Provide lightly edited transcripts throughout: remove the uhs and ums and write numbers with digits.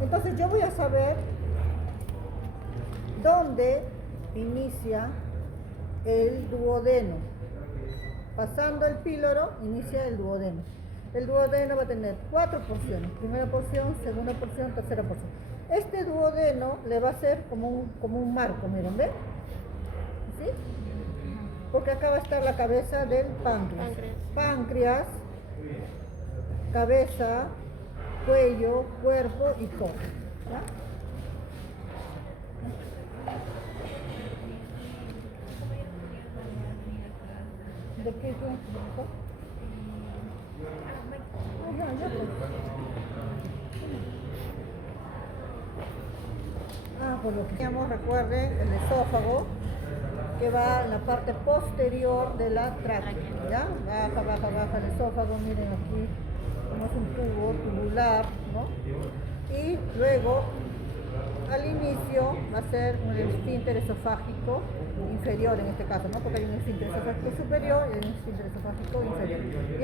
Entonces yo voy a saber dónde inicia el duodeno. Pasando el píloro, inicia el duodeno. El duodeno va a tener 4 porciones. Primera porción, segunda porción, tercera porción. Este duodeno le va a ser como un marco, miren, ¿ven? ¿Sí? Porque acá va a estar la cabeza del páncreas. Páncreas, cabeza, cuello, cuerpo y todo. ¿Ya? ¿De qué? Por lo que teníamos, recuerden, el esófago, que va en la parte posterior de la tráquea, ¿ya? Baja el esófago, miren aquí, tenemos un tubo tubular, ¿no? Y luego, al inicio, va a ser un esfínter esofágico inferior en este caso, ¿no? Porque hay un esfínter esofágico superior y hay un esfínter esofágico inferior. Y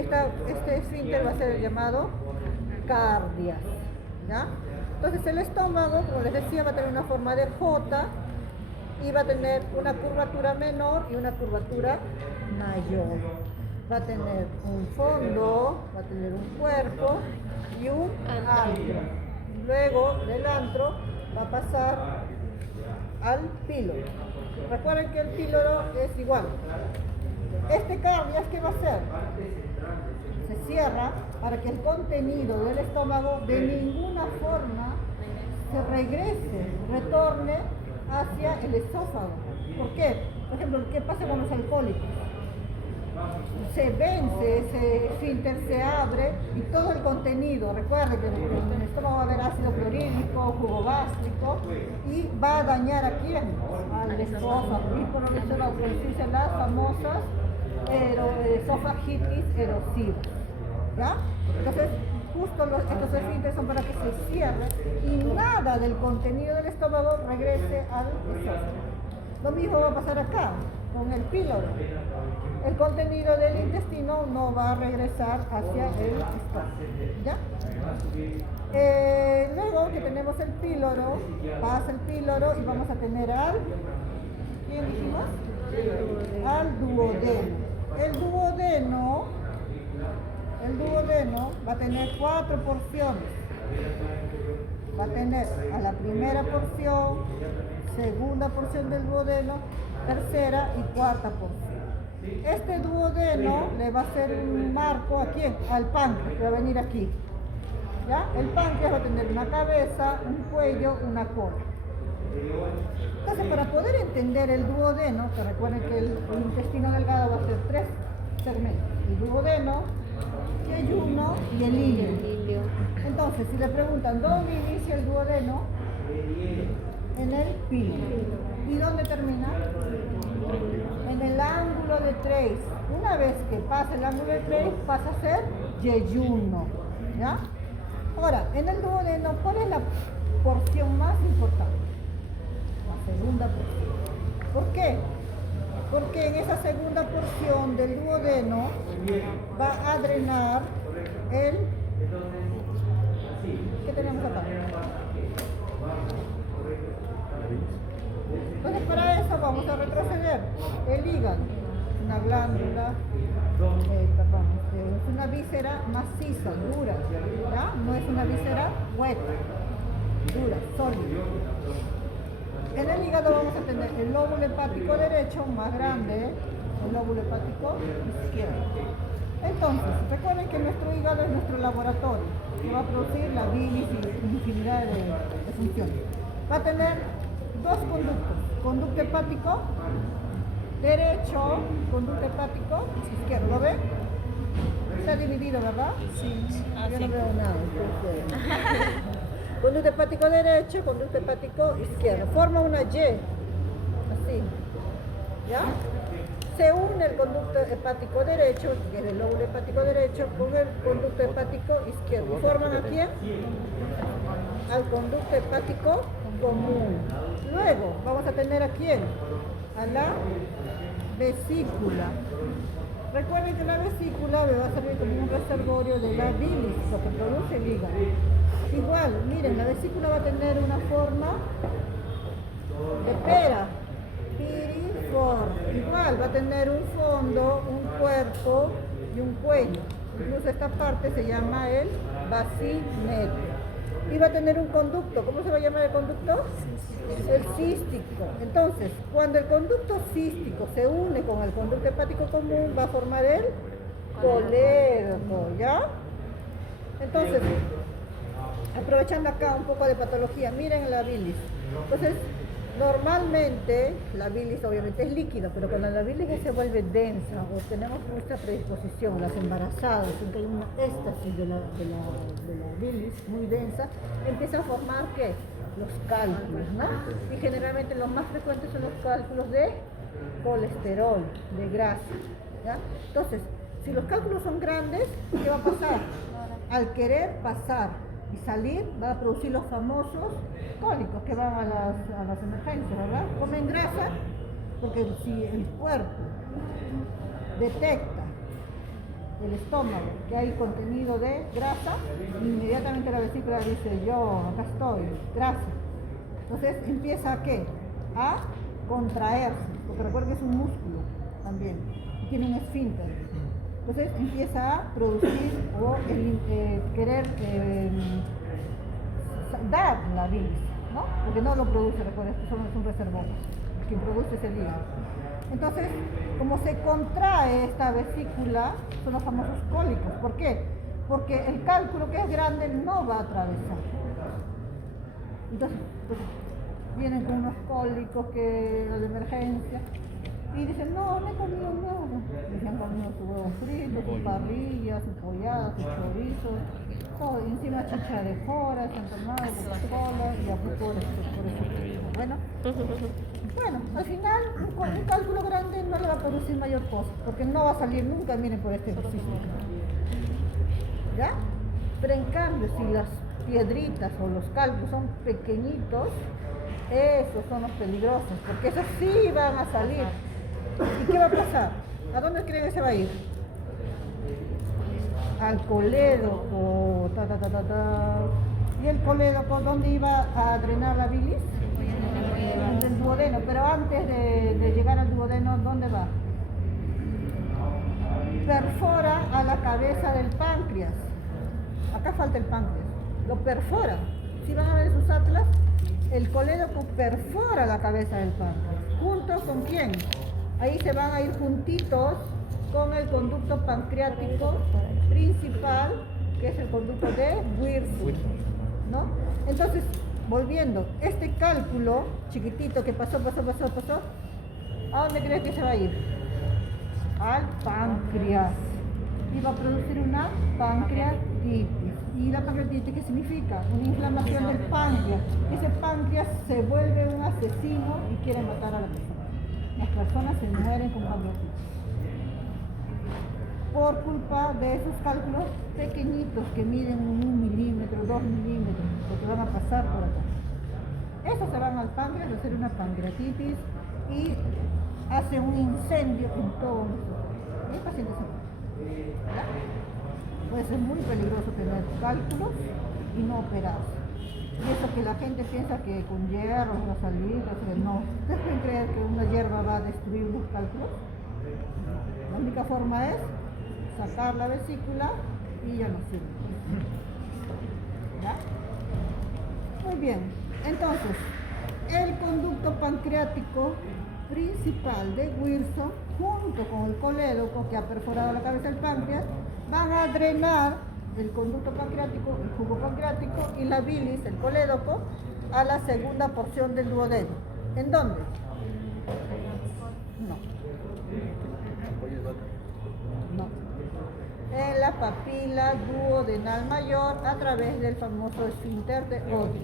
este esfínter va a ser el llamado cardias, ¿ya? Entonces el estómago, como les decía, va a tener una forma de J y va a tener una curvatura menor y una curvatura mayor. Va a tener un fondo, va a tener un cuerpo y un antro. Luego del antro va a pasar al píloro. Recuerden que el píloro es igual. Este cardias, ¿qué va a hacer? Se cierra para que el contenido del estómago de ninguna forma se retorne hacia el esófago. ¿Por qué? Por ejemplo, ¿qué pasa con los alcohólicos? Se vence, ese esfínter se abre y todo el contenido, recuerden que en el estómago va a haber ácido clorhídrico, jugo gástrico y va a dañar a quién? Al esófago. Y por eso va a producirse las famosas esofagitis erosiva. ¿Ya? Entonces, justo estos esfínteres son para que se cierre y nada del contenido del estómago regrese al esófago. Lo mismo va a pasar acá, con el píloro. El contenido del intestino no va a regresar hacia el estómago. ¿Ya? Luego que tenemos el píloro, pasa el píloro y vamos a tener al... ¿Quién dijimos? Al duodeno. El duodeno va a tener 4 porciones. Va a tener a la primera porción, segunda porción del duodeno, tercera y cuarta porción. Este duodeno le va a hacer un marco ¿a quién? Al páncreas, que va a venir aquí. ¿Ya? El páncreas va a tener una cabeza, un cuello, una cola. Entonces, para poder entender el duodeno, que recuerden que el intestino delgado va a ser 3 segmentos: el duodeno, el yeyuno y el ilio. Entonces, si le preguntan ¿dónde inicia el duodeno? En el píloro. ¿Y dónde termina? En el ángulo de Treis. Una vez que pasa el ángulo de Treis, pasa a ser yeyuno. ¿Ya? Ahora, en el duodeno, ¿cuál es la porción más importante? La segunda porción. ¿Por qué? Porque en esa segunda porción del duodeno va a drenar el... ¿Qué tenemos acá? Entonces para eso vamos a retroceder. El hígado, una glándula, es una víscera maciza, dura, ¿ya? No es una víscera hueca, dura, sólida. En el hígado vamos a tener el lóbulo hepático derecho, más grande, el lóbulo hepático izquierdo. Entonces, recuerden que nuestro hígado es nuestro laboratorio, que va a producir la bilis y infinidad de funciones. Va a tener 2 conductos, conducto hepático derecho, conducto hepático izquierdo. ¿Lo ven? Está dividido, ¿verdad? Sí. Yo no veo nada. Conducto hepático derecho, conducto hepático izquierdo. Forma una Y, así. ¿Ya? Se une el conducto hepático derecho, que es el lóbulo hepático derecho, con el conducto hepático izquierdo. ¿Forman a quién? Al conducto hepático común. Luego, vamos a tener a quién? A la vesícula. Recuerden que la vesícula va a servir como un reservorio de la bilis, lo que produce el hígado. Igual, miren, la vesícula va a tener una forma de pera, piriforme. Igual va a tener un fondo, un cuerpo y un cuello. Incluso esta parte se llama el bacinete. Y va a tener un conducto. ¿Cómo se va a llamar el conducto? El cístico. Entonces, cuando el conducto cístico se une con el conducto hepático común, va a formar el colédoco, ¿ya? Entonces, aprovechando acá un poco de patología, miren la bilis. Entonces, normalmente la bilis obviamente es líquida, pero cuando la bilis ya se vuelve densa o tenemos mucha predisposición, las embarazadas, en que hay una éstasis de la bilis muy densa, empieza a formar ¿qué? Los cálculos, ¿no? Y generalmente los más frecuentes son los cálculos de colesterol, de grasa, ¿ya? Entonces, si los cálculos son grandes, ¿qué va a pasar? Al querer pasar y salir, va a producir los famosos cólicos que van a las emergencias, ¿verdad? Comen grasa, porque si el cuerpo detecta el estómago que hay contenido de grasa, inmediatamente la vesícula dice, yo acá estoy, grasa. Entonces empieza a ¿qué? A contraerse, porque recuerden que es un músculo también, y tiene un esfínter. Entonces empieza a producir o querer dar la bilis, ¿no? Porque no lo produce, recuerden, esto solo es un reservorio. Quien produce es el hígado. Entonces, como se contrae esta vesícula, son los famosos cólicos. ¿Por qué? Porque el cálculo que es grande no va a atravesar. Entonces, pues, vienen con unos cólicos que de emergencia y dicen, no he comido nada. Y han comido su huevo frito, su parrilla, su pollada, su chorizo, todo, y encima chicha de jora, se han tomado Coca-Cola y así por eso. Bueno, al final un cálculo grande no le va a producir mayor cosa, porque no va a salir nunca, miren, por este ejercicio. ¿Ya? Pero en cambio, si las piedritas o los cálculos son pequeñitos, esos son los peligrosos, porque esos sí van a salir. ¿Y qué va a pasar? ¿A dónde creen que se va a ir? Al colédoco, ¿Y el colédoco dónde iba a drenar la bilis? Del duodeno, pero antes de llegar al duodeno, ¿dónde va? Perfora a la cabeza del páncreas. Acá falta el páncreas. Lo perfora. Si van a ver sus atlas, el colédoco perfora la cabeza del páncreas. ¿Junto con quién? Ahí se van a ir juntitos con el conducto pancreático principal, que es el conducto de Wilson, ¿no? Entonces, volviendo, este cálculo chiquitito que pasó, ¿a dónde crees que se va a ir? Al páncreas. Y va a producir una pancreatitis. ¿Y la pancreatitis qué significa? Una inflamación del páncreas. Ese páncreas se vuelve un asesino y quiere matar a la persona. Las personas se mueren con pancreatitis por culpa de esos cálculos pequeñitos que miden 1 milímetro, 2 milímetros, porque van a pasar por acá. Esos se van al páncreas a hacer una pancreatitis y hace un incendio en todo nuestro cuerpo. Y el paciente se muere. Puede ser muy peligroso tener cálculos y no operarse. Y eso que la gente piensa que con hierro va a salir, no. ¿Ustedes pueden creer que una hierba va a destruir los cálculos? La única forma es sacar la vesícula y ya no sirve. ¿Ya? Muy bien. Entonces, el conducto pancreático principal de Wilson, junto con el colédoco que ha perforado la cabeza del páncreas, van a drenar el conducto pancreático, el jugo pancreático y la bilis, el colédoco, a la segunda porción del duodeno. ¿En dónde? No. En la papila duodenal mayor a través del famoso esfínter de Oddi.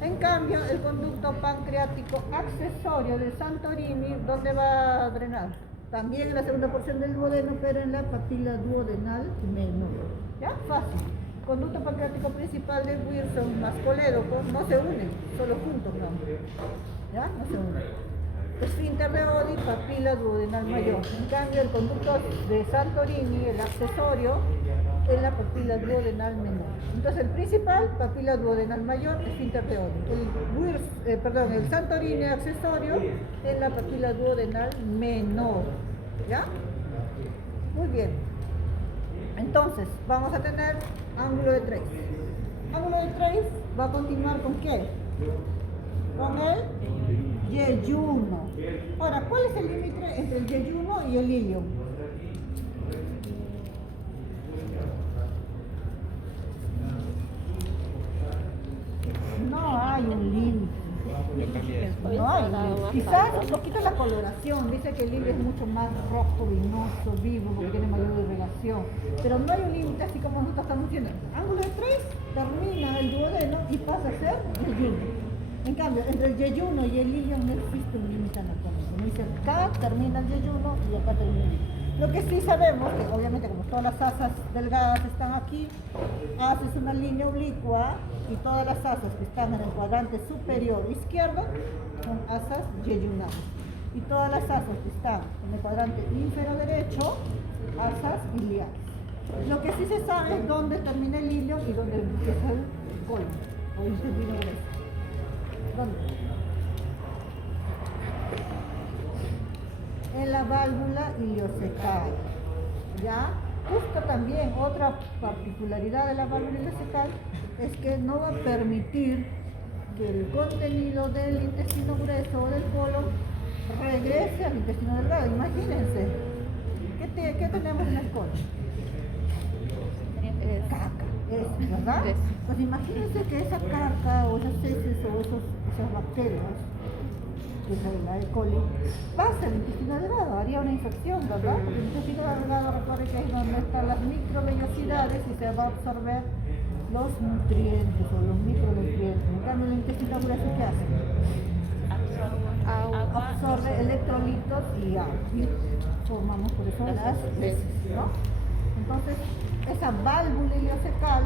En cambio, el conducto pancreático accesorio de Santorini, ¿dónde va a drenar? También en la segunda porción del duodeno, pero en la papila duodenal menor. ¿Ya? Fácil. Conducto pancreático principal de Wilson más colédoco no se unen, solo juntos, ¿no? ¿Ya? No se unen. Esfínter de Oddi, papila duodenal mayor. En cambio, el conducto de Santorini, el accesorio, en la papila duodenal menor. Entonces el principal, papila duodenal mayor, esfínter de Oddi. El Santorini accesorio en la papila duodenal menor. ¿Ya? Muy bien. Entonces, vamos a tener ángulo de 3. Ángulo de 3 va a continuar con ¿qué? Con el yeyuno. Ahora, ¿cuál es el límite entre el yeyuno y el ilium? No hay un límite. No hay un límite. Quizás un poquito la coloración. Dice que el ilium es mucho más rojo, vinoso, vivo, porque tiene mayor irrigación. Pero no hay un límite, así como nosotros estamos diciendo. Ángulo de 3 termina el duodeno y pasa a ser yeyuno. En cambio, entre el yeyuno y el ilium no existe un límite anatómico. No dice acá termina el yeyuno y acá termina el ilium. Lo que sí sabemos, que obviamente como todas las asas delgadas están aquí, haces una línea oblicua y todas las asas que están en el cuadrante superior izquierdo son asas yeyunales. Y todas las asas que están en el cuadrante inferior derecho, asas iliares. Lo que sí se sabe es dónde termina el ilium y dónde empieza el colon o intestino grueso. ¿Dónde? En la válvula ileocecal. ¿Ya? Justo también otra particularidad de la válvula ileocecal es que no va a permitir que el contenido del intestino grueso o del colon regrese al intestino delgado. Imagínense, ¿qué tenemos en el colon? Caca, ¿verdad? Pues imagínense que esa caca o esas heces o esas bacterias, que es la E. coli, pasa al intestino delgado, haría una infección, ¿verdad? Porque el intestino delgado, recuerden que es donde están las microvellosidades y se va a absorber los nutrientes o los micronutrientes. En cambio, el intestino grueso, ¿qué hace? Absorbe electrolitos y agua. Y formamos por eso las heces, ¿no? Entonces, esa válvula ileocecal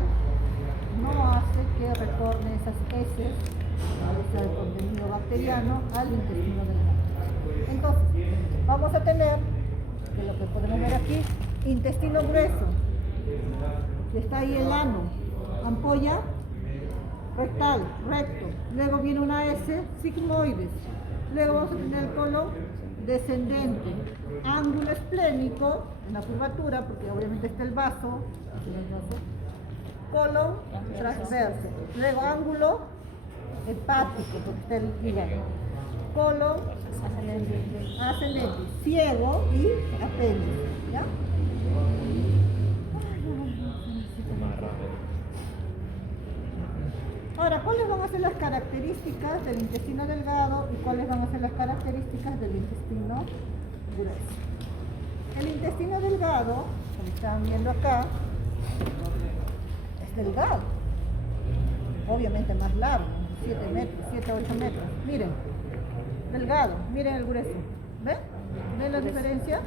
no hace que retorne esas heces, el contenido bacteriano, al intestino delgado. Entonces, vamos a tener, que lo que podemos ver aquí, intestino grueso, que está ahí el ano, ampolla rectal, recto, luego viene una S, sigmoides, luego vamos a tener el colon descendente, ángulo esplénico en la curvatura, porque obviamente está el vaso, colon transverso, luego ángulo hepático, porque está el hígado, colon ascendente, ciego y apéndice, ¿ya? Ahora, ¿cuáles van a ser las características del intestino delgado y cuáles van a ser las características del intestino grueso? El intestino delgado, como están viendo acá, es delgado, obviamente más largo, 7 metros, 7 a 8 metros. Miren, delgado, miren el grueso. ¿Ven? ¿Ven la diferencia?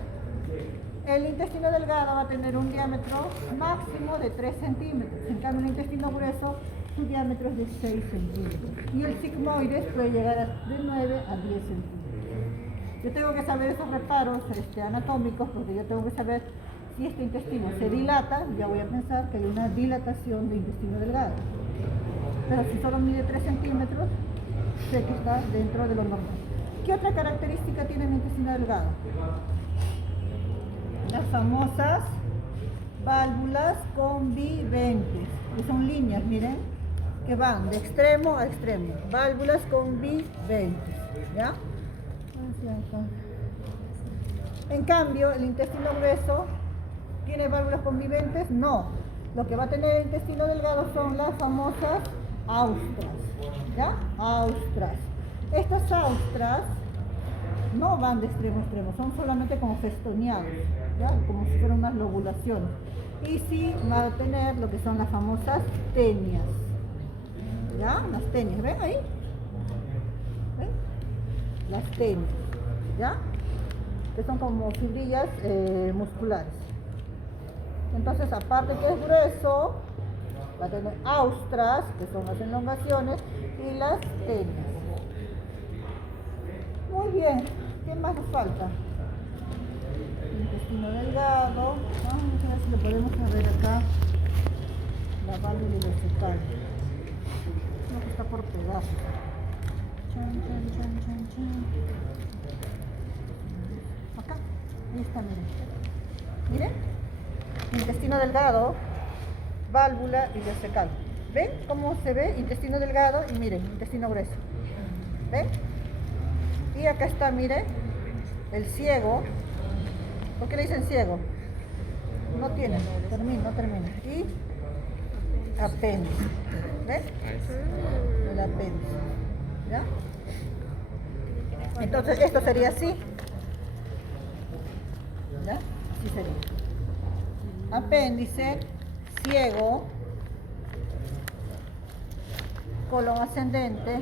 El intestino delgado va a tener un diámetro máximo de 3 centímetros. En cambio, el intestino grueso, su diámetro es de 6 centímetros. Y el sigmoides puede llegar de 9 a 10 centímetros. Yo tengo que saber esos reparos anatómicos, porque yo tengo que saber si este intestino se dilata, ya voy a pensar que hay una dilatación de intestino delgado. Pero si solo mide 3 centímetros, sé que está dentro de lo normal. ¿Qué otra característica tiene el intestino delgado? Las famosas válvulas conviventes, que son líneas, miren, que van de extremo a extremo. Válvulas conviventes, ¿ya? En cambio, el intestino grueso tiene válvulas conviventes, no. Lo que va a tener el intestino delgado son las famosas austras, ¿ya? Austras. Estas austras no van de extremo a extremo, son solamente como festoneados, ¿ya? Como si fueran unas lobulaciones. Y sí va a tener lo que son las famosas tenias, ¿ya? Las tenias, ¿ven ahí? ¿Ven? Las tenias, ¿ya? Que son como fibrillas musculares. Entonces, aparte que es grueso, va a tener austras, que son las elongaciones, y las tenias. Muy bien, ¿qué más nos falta? intestino delgado. Vamos a ver si lo podemos ver acá. La válvula ileocecal. No, que está por pedazos. Chan, chan, chan, chan, chan. Acá. Ahí está, miren. Miren. Intestino delgado, válvula ileocecal. ¿Ven cómo se ve? Intestino delgado y miren, intestino grueso. ¿Ven? Y acá está, miren, el ciego. ¿Por qué le dicen ciego? No tiene, no termina. Y apéndice. ¿Ves? El apéndice. ¿Ya? Entonces esto sería así. ¿Ya? Así sería. Apéndice, ciego, colon ascendente,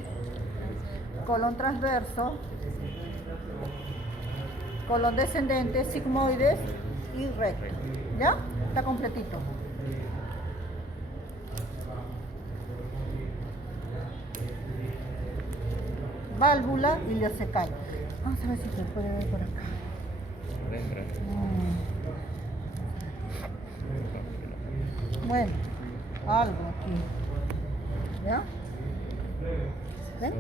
colon transverso, colon descendente, sigmoides y recto. ¿Ya? Está completito. Válvula ileocecal. Vamos a ver si se puede ver por acá. Bueno, algo aquí. ¿Ya? ¿Ven?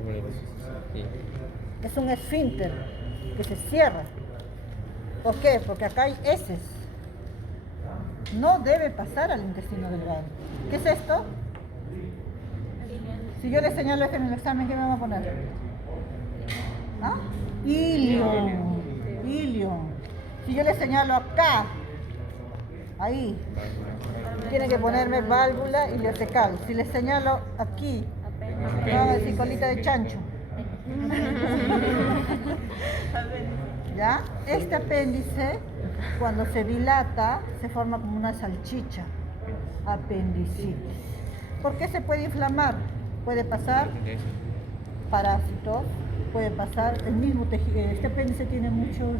Es un esfínter que se cierra. ¿Por qué? Porque acá hay heces. No debe pasar al intestino delgado. ¿Qué es esto? Si yo le señalo este en el examen, ¿qué me va a poner? ¿Ah? Ilion. Ilion. Si yo le señalo acá, ahí, tiene que ponerme válvula ileocecal. Si le señalo aquí, me van a decir colita de chancho. ¿Ya? Este apéndice, cuando se dilata, se forma como una salchicha. Apendicitis. ¿Por qué se puede inflamar? Puede pasar parásitos, puede pasar el mismo tejido. Este apéndice tiene mucho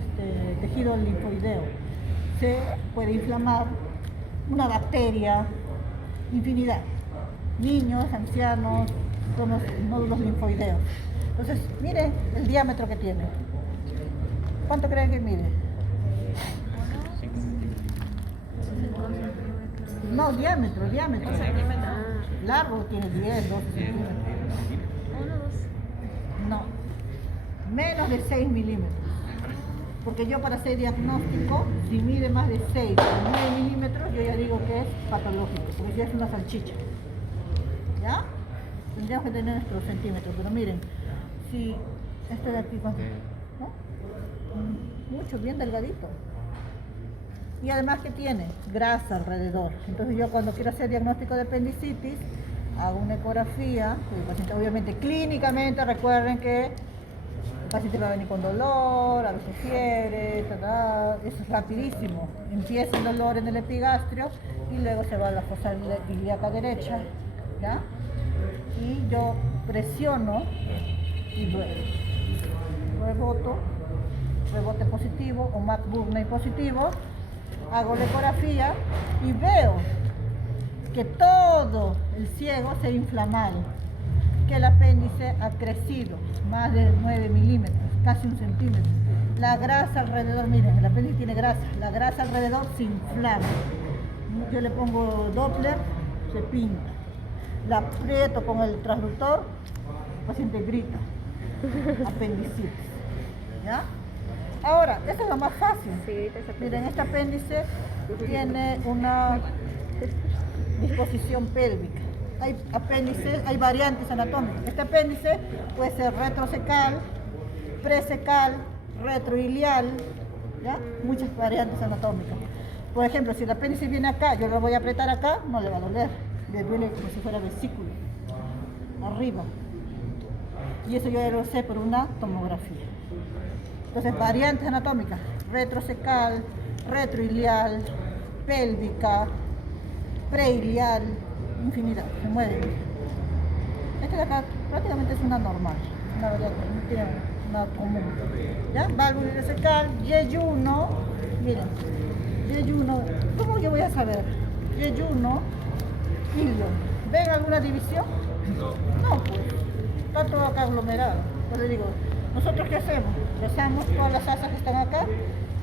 tejido linfoideo. Se puede inflamar una bacteria, infinidad. Niños, ancianos, son los nódulos linfoideos. Entonces, mire el diámetro que tiene. ¿Cuánto creen que mide? No, diámetro. Largo tiene 10, 12 centímetros. No, menos de 6 milímetros. Porque yo para hacer diagnóstico, si mide más de 6 o 9 milímetros, yo ya digo que es patológico, porque si es una salchicha. ¿Ya? Tendríamos que tener nuestros centímetros, pero miren, si este de aquí, ¿cuánto? ¿No? Mucho, bien delgadito. Y además, ¿qué tiene? Grasa alrededor. Entonces yo cuando quiero hacer diagnóstico de apendicitis, hago una ecografía. El paciente, obviamente, clínicamente, recuerden que el paciente va a venir con dolor, a veces fiebre, eso es rapidísimo. Empieza el dolor en el epigastrio y luego se va a la fosa ilíaca derecha, ¿ya? Y yo presiono y luego rebote positivo o McBurney positivo, hago la ecografía y veo que todo el ciego se ha inflamado, que el apéndice ha crecido más de 9 milímetros, casi 1 centímetro. La grasa alrededor, miren, el apéndice tiene grasa, la grasa alrededor se inflama. Yo le pongo Doppler, se pinta. La aprieto con el transductor, el paciente grita, apendicitis. ¿Ya? Ahora, eso es lo más fácil. Miren, este apéndice tiene una disposición pélvica. Hay apéndices, hay variantes anatómicas. Este apéndice puede ser retrocecal, presecal, retroilial, ¿ya? Muchas variantes anatómicas. Por ejemplo, si el apéndice viene acá, yo lo voy a apretar acá, no le va a doler. Le duele como si fuera vesícula, arriba. Y eso yo ya lo sé por una tomografía. Entonces, variantes anatómicas: retrocecal, retroilial, pélvica, preilial, infinidad, se mueven. Este de acá prácticamente es una normal, una variante, no tiene nada común. ¿Ya? Válvula ileocecal, yeyuno, miren, yeyuno, ¿cómo yo voy a saber? Yeyuno, ilion. ¿Ven alguna división? No, pues, está todo acá aglomerado. Entonces digo, ¿nosotros qué hacemos? Besamos todas las asas que están acá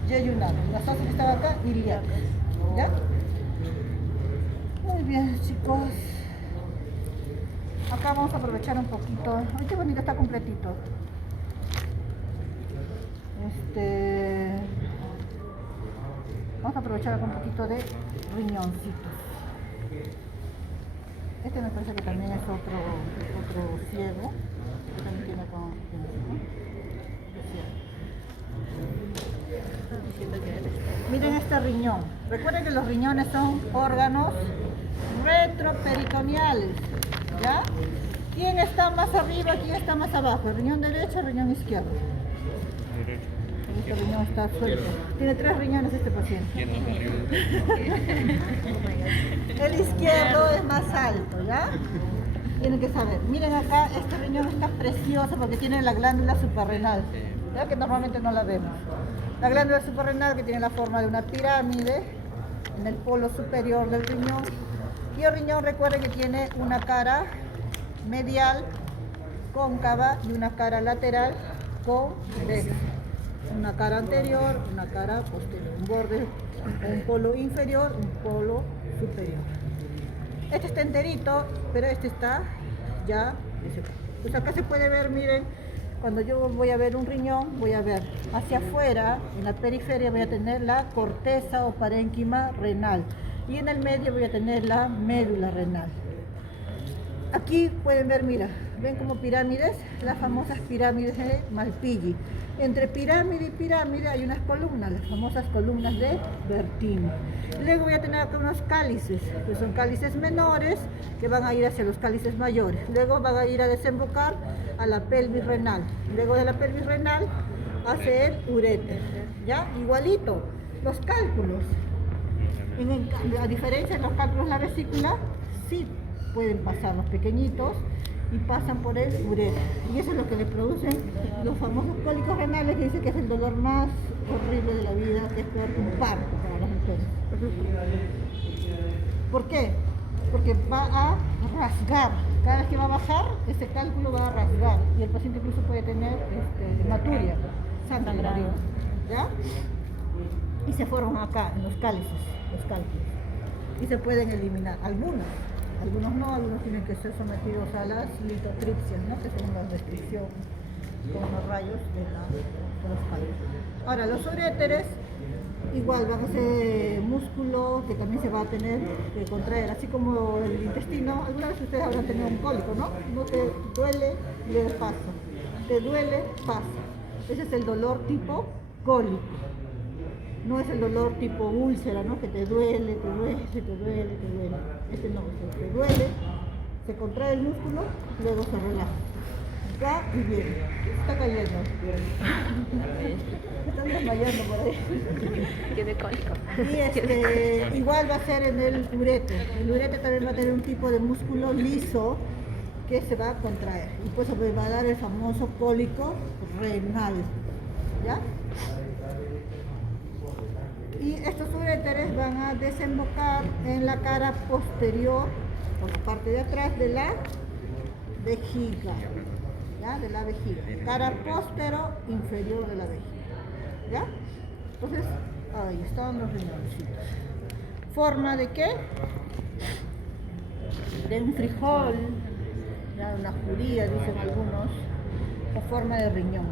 yeyunal. Las otras que estaban acá, ilíacas. ¿Ya? Muy bien, chicos. Acá vamos a aprovechar un poquito. Ay, qué bonito, está completito. Vamos a aprovechar acá un poquito de riñoncitos. Este me parece que también es otro ciego. Que también tiene acá un Miren este riñón. Recuerden que los riñones son órganos retroperitoneales. ¿Ya? ¿Quién está más arriba? ¿Quién está más abajo? ¿El riñón derecho o el riñón izquierdo? Derecho. Este riñón está suelto. Tiene 3 riñones este paciente. El izquierdo es más alto, ¿ya? Tienen que saber. Miren acá, este riñón está precioso porque tiene la glándula suprarrenal, ¿ya? Que normalmente no la vemos. La glándula suprarrenal que tiene la forma de una pirámide en el polo superior del riñón. Y el riñón, recuerden que tiene una cara medial cóncava y una cara lateral convexa. Una cara anterior, una cara posterior, un borde, un polo inferior, un polo superior. Este está enterito, pero este está ya disecado. Pues acá se puede ver, miren, cuando yo voy a ver un riñón, voy a ver hacia afuera, en la periferia voy a tener la corteza o parénquima renal y en el medio voy a tener la médula renal. Aquí pueden ver, mira, ven como pirámides, las famosas pirámides de Malpighi. Entre pirámide y pirámide hay unas columnas, las famosas columnas de Bertini. Luego voy a tener acá unos cálices, que son cálices menores, que van a ir hacia los cálices mayores. Luego van a ir a desembocar a la pelvis renal. Luego de la pelvis renal hacia el uréter. ¿Ya? Igualito, los cálculos. A diferencia de los cálculos de la vesícula, sí pueden pasar los pequeñitos y pasan por el uréter. Y eso es lo que le producen los famosos cólicos renales, que dicen que es el dolor más horrible de la vida, que es peor que un parto para las mujeres. ¿Por qué? Porque va a rasgar. Cada vez que va a bajar, ese cálculo va a rasgar. Y el paciente incluso puede tener hematuria, sangre, ¿ya? Y se forman acá, en los cálices, los cálculos. Y se pueden eliminar algunos no, algunos tienen que ser sometidos a las litotripsias, ¿no? Que son la restricción con los rayos de los cálculos. Ahora, los uréteres igual van a ser músculo que también se va a tener que contraer, así como el intestino. Alguna vez ustedes habrán tenido un cólico, ¿no? No te duele, luego pasa. Te duele, pasa. Ese es el dolor tipo cólico. No es el dolor tipo úlcera, ¿no? Que te duele, te duele, te duele, te duele. Este no, te duele, se contrae el músculo, luego se relaja. Va y viene. Está cayendo. Están desmayando por ahí. Tiene cólico. Y igual va a ser en el uréter. El uréter también va a tener un tipo de músculo liso que se va a contraer. Y pues se va a dar el famoso cólico renal. ¿Ya? Y estos uréteres van a desembocar en la cara posterior, por la parte de atrás de la vejiga, ¿ya? De la vejiga, cara postero inferior de la vejiga, ¿ya? Entonces, ahí están los riñoncitos. ¿Forma de qué? De un frijol, ya una judía, dicen algunos, o forma de riñón.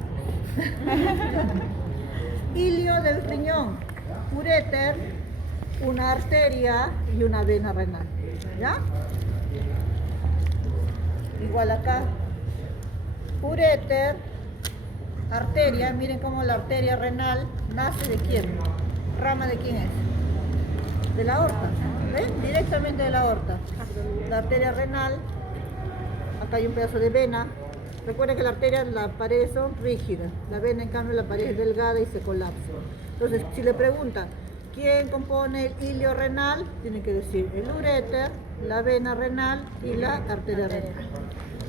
Ilio del riñón. Uréter, una arteria y una vena renal, ¿ya? Igual acá, uréter, arteria, miren cómo la arteria renal nace de quién, rama de quién es, de la aorta, ¿ven? Directamente de la aorta, la arteria renal, acá hay un pedazo de vena. Recuerden que la arteria, las paredes son rígidas, la vena en cambio la pared es delgada y se colapsa. Entonces, si le preguntan, ¿quién compone el ilio renal? Tienen que decir el uréter, la vena renal y la arteria renal.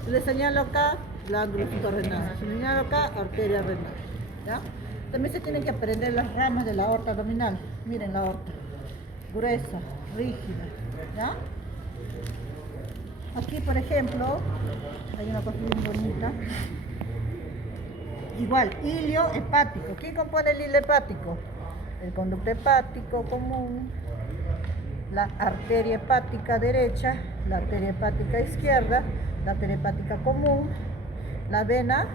Si le señalo acá, glándula suprarrenal. Si le señalo acá, arteria renal. ¿Ya? También se tienen que aprender las ramas de la aorta abdominal. Miren la aorta, gruesa, rígida. ¿Ya? Aquí, por ejemplo, hay una cosa bien bonita. Igual, ilio hepático. ¿Quién compone el hilo hepático? el conducto hepático común, la arteria hepática derecha, la arteria hepática izquierda, la arteria hepática común, la vena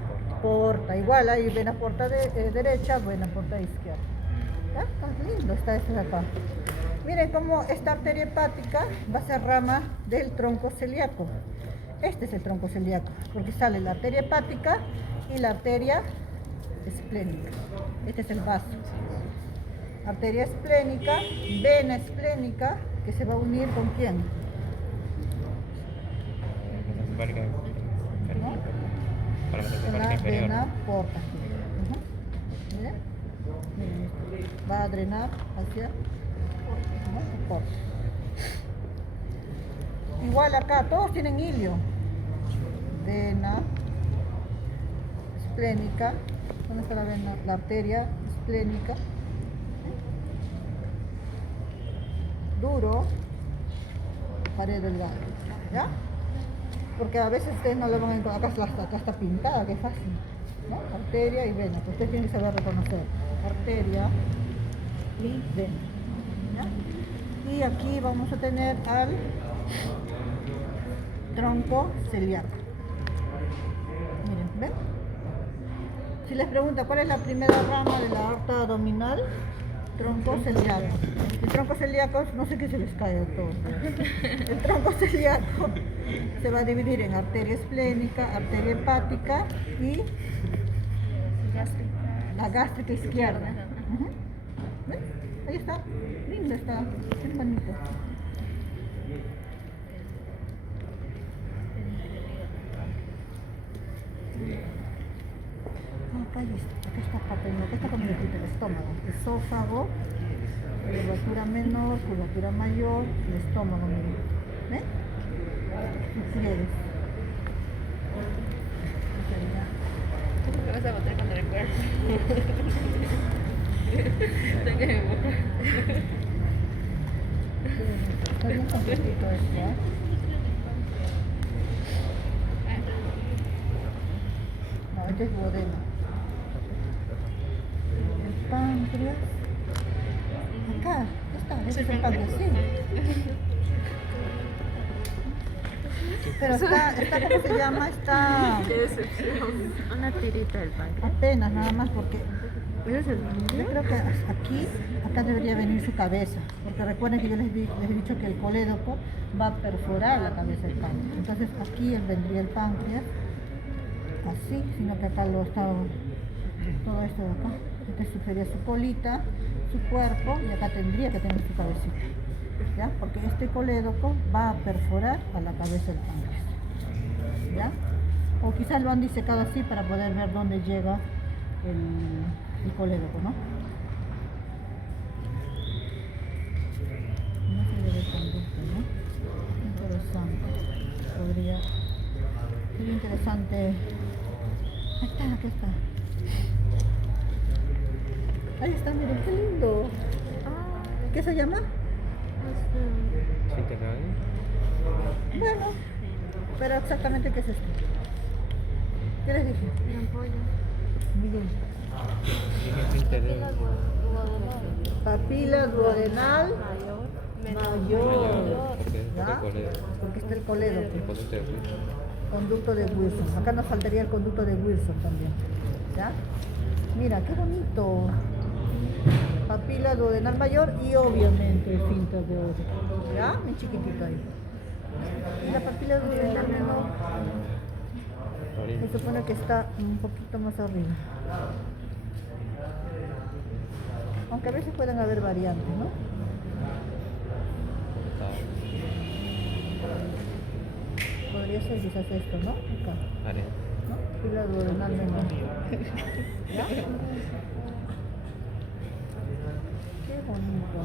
porta, igual hay vena porta derecha, vena porta izquierda. ¿Ya? Está lindo, está esto de acá. Miren cómo esta arteria hepática va a ser rama del tronco celíaco. Este es el tronco celíaco, porque sale la arteria hepática y la arteria esplénica. Este es el vaso. Arteria esplénica, vena esplénica, que se va a unir ¿con quién? ¿No? Con la vena porta. Miren, miren, va a drenar hacia porta. Igual acá, todos tienen ilio. Vena esplénica. ¿Dónde está la vena? La arteria esplénica. Duro, pared delgada. ¿Ya? Porque a veces ustedes no lo van a encontrar. Acá está pintada, que fácil. ¿No? Arteria y vena. Pues ustedes tienen que saber reconocer. Arteria y vena. ¿Ya? Y aquí vamos a tener al tronco celíaco. Miren, ¿ven? Si les pregunta cuál es la primera rama de la aorta abdominal, tronco celíaco. El tronco celíaco, no sé qué se les cae a todos. El tronco celíaco se va a dividir en arteria esplénica, arteria hepática y la gástrica izquierda. ¿Ven? Ahí está, lindo está, qué bonito. Acá está parte, acá está como el estómago, esófago, curvatura menor, curvatura mayor, el estómago, miren. ¿Ven? Pliegues. ¿Cómo te vas a botar con el cuerpo? Está que me borra. Está bien completito esto, ¿eh? No, este es duodeno. El páncreas. Acá, está, ese es el páncreas, sí. Pero está, ¿cómo se llama? Está Qué decepción. Una tirita del páncreas. apenas nada más porque ¿Ese es el yo creo que acá debería venir su cabeza, porque recuerden que yo les he dicho que el colédoco va a perforar la cabeza del páncreas. Entonces aquí vendría el páncreas, así, sino que acá lo está todo esto de acá. Este sería su colita, su cuerpo, y acá tendría que tener su cabecita, ¿ya? Porque este colédoco va a perforar a la cabeza del páncreas, ¿ya? O quizás lo han disecado así para poder ver dónde llega el colédoco, ¿no? No se le ve el conducto, ¿no? Interesante. Sería interesante. Aquí está. Ahí está, miren, qué lindo. ¿Qué se llama? Bueno, pero exactamente ¿qué es esto? ¿Qué les dije? Miren. Papila duodenal mayor. ¿Ya? Porque está el colédoco. Conducto de Wilson. Acá nos faltaría el conducto de Wilson también. ¿Ya? Mira, qué bonito. Papila duodenal mayor y obviamente el esfínter de oro. ¿Ya? Mi chiquitito ahí. Y la papila duodenal menor se supone que está un poquito más arriba. Aunque a veces pueden haber variantes, ¿no? Podría ser quizás esto, ¿no? Acá. ¿No? Papila duodenal menor. ¿Ya? Qué bonito.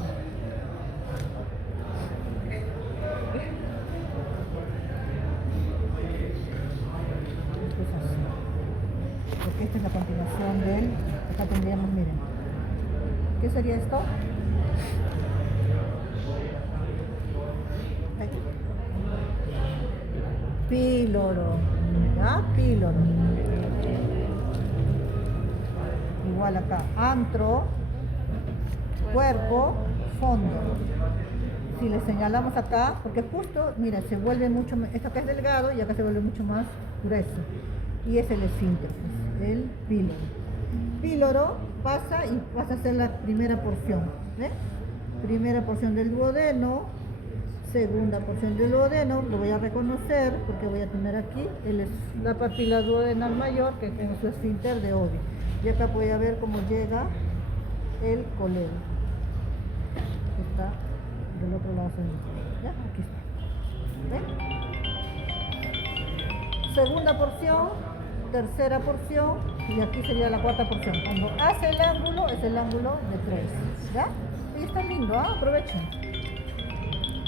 Porque esta es la continuación del... Acá tendríamos, miren. ¿Qué sería esto? Aquí. Píloro. ¿Ya? Píloro. Igual acá. Antro. cuerpo, fondo. Si le señalamos acá, porque justo, mira, se vuelve mucho más, esto acá es delgado y acá se vuelve mucho más grueso. Y es el esfínter, pues, el píloro. Píloro pasa y pasa a ser la primera porción. ¿Ves? Primera porción del duodeno, segunda porción del duodeno, lo voy a reconocer porque voy a tener aquí la papila duodenal mayor que tiene su esfínter de Ovi. Y acá voy a ver cómo llega el coleo. Está del otro lado. ¿Ya? Aquí está. ¿Ven? Segunda porción, tercera porción y aquí sería la cuarta porción. Cuando hace el ángulo, es el ángulo de 3. ¿Ya? Y está lindo, ¿ah? Aprovechen.